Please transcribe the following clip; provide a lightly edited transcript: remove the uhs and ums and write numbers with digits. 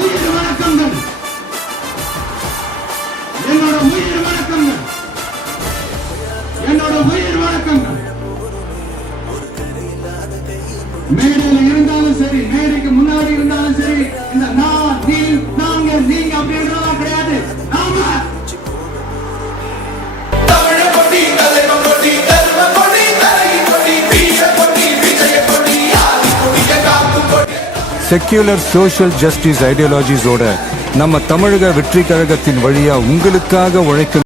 உயிர் வணக்கங்கள், என்னோட உயிர் வணக்கங்கள், என்னோட உயிர் வணக்கங்கள். மேடையில் இருந்தாலும் சரி, மேடைக்கு முன்னாடி இருந்தாலும் சரி, இந்த நான், நீ, நாங்க, நீங்க அப்படின்றதெல்லாம் கிடையாது. நாம செக்யூலர் சோஷியல் ஜஸ்டிஸ் ஐடியாலஜிஸோட நம்ம தமிழக வெற்றி கழகத்தின் வழியா உங்களுக்காக உழைக்கும்